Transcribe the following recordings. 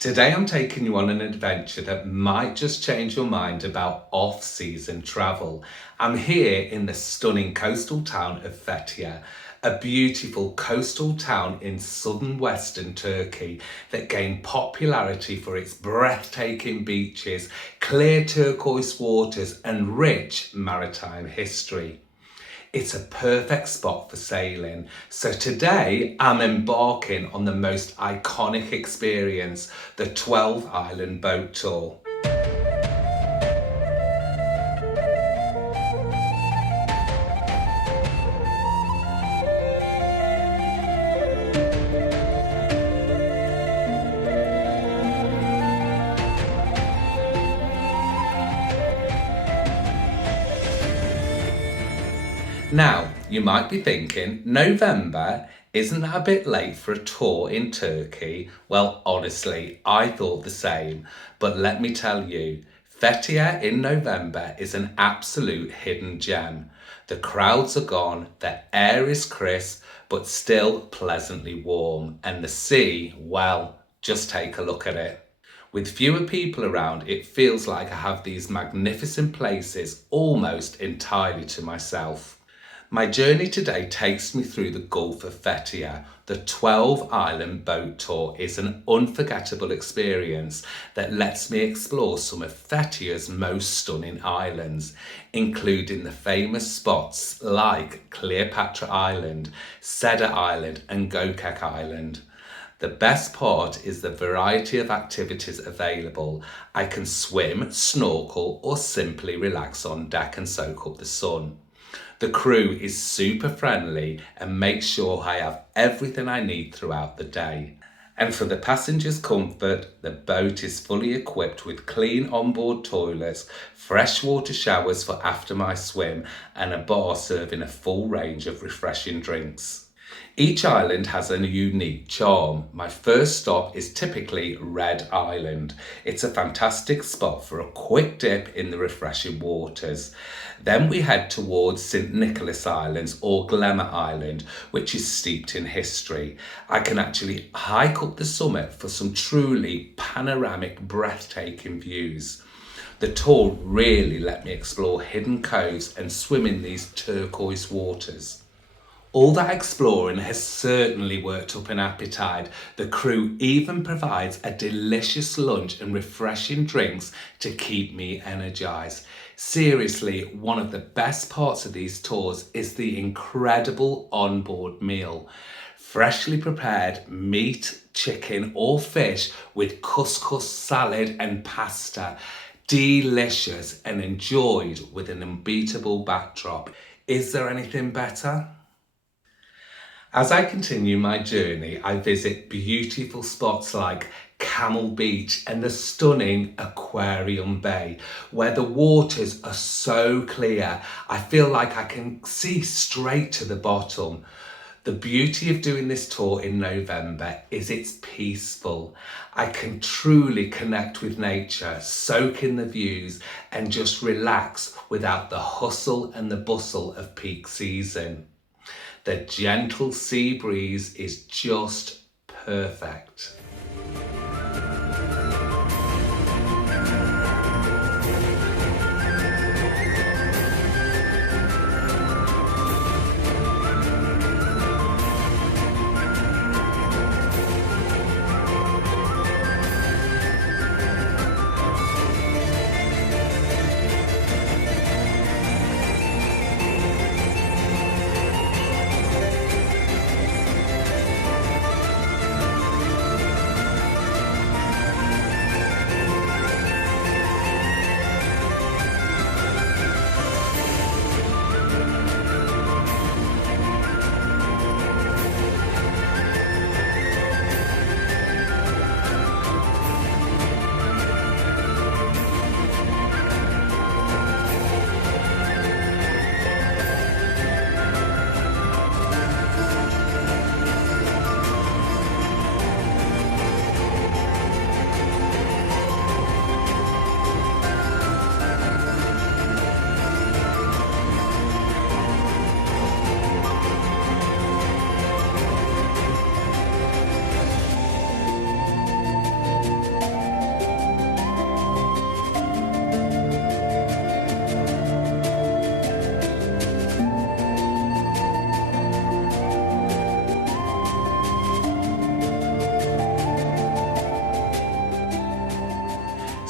Today I'm taking you on an adventure that might just change your mind about off-season travel. I'm here in the stunning coastal town of Fethiye, a beautiful coastal town in southern western Turkey that gained popularity for its breathtaking beaches, clear turquoise waters and rich maritime history. It's a perfect spot for sailing. So today I'm embarking on the most iconic experience, the 12 island boat tour. Now, you might be thinking, November, isn't that a bit late for a tour in Turkey? Well, honestly, I thought the same. But let me tell you, Fethiye in November is an absolute hidden gem. The crowds are gone, the air is crisp, but still pleasantly warm. And the sea, well, just take a look at it. With fewer people around, it feels like I have these magnificent places almost entirely to myself. My journey today takes me through the Gulf of Fethiye. The 12 island boat tour is an unforgettable experience that lets me explore some of Fethiye's most stunning islands, including the famous spots like Cleopatra Island, Cedar Island and Gökek Island. The best part is the variety of activities available. I can swim, snorkel or simply relax on deck and soak up the sun. The crew is super friendly and makes sure I have everything I need throughout the day. And for the passengers' comfort, the boat is fully equipped with clean onboard toilets, freshwater showers for after my swim, and a bar serving a full range of refreshing drinks. Each island has a unique charm. My first stop is typically Red Island. It's a fantastic spot for a quick dip in the refreshing waters. Then we head towards St. Nicholas Islands or Glamour Island, which is steeped in history. I can actually hike up the summit for some truly panoramic, breathtaking views. The tour really let me explore hidden coves and swim in these turquoise waters. All that exploring has certainly worked up an appetite. The crew even provides a delicious lunch and refreshing drinks to keep me energized. Seriously, one of the best parts of these tours is the incredible onboard meal. Freshly prepared meat, chicken or fish with couscous, salad and pasta. Delicious and enjoyed with an unbeatable backdrop. Is there anything better? As I continue my journey, I visit beautiful spots like Camel Beach and the stunning Aquarium Bay, where the waters are so clear, I feel like I can see straight to the bottom. The beauty of doing this tour in November is it's peaceful. I can truly connect with nature, soak in the views and just relax without the hustle and the bustle of peak season. The gentle sea breeze is just perfect.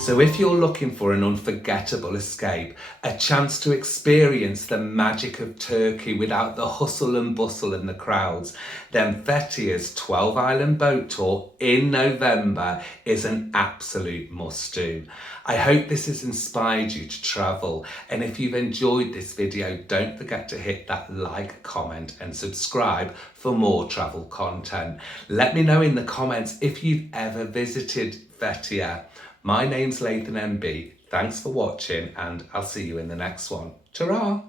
So if you're looking for an unforgettable escape, a chance to experience the magic of Turkey without the hustle and bustle and the crowds, then Fethiye's 12 island boat tour in November is an absolute must do. I hope this has inspired you to travel, and if you've enjoyed this video, don't forget to hit that like, comment and subscribe for more travel content. Let me know in the comments if you've ever visited Fethiye. My name's lathonmb. Thanks for watching, and I'll see you in the next one. Ta-ra!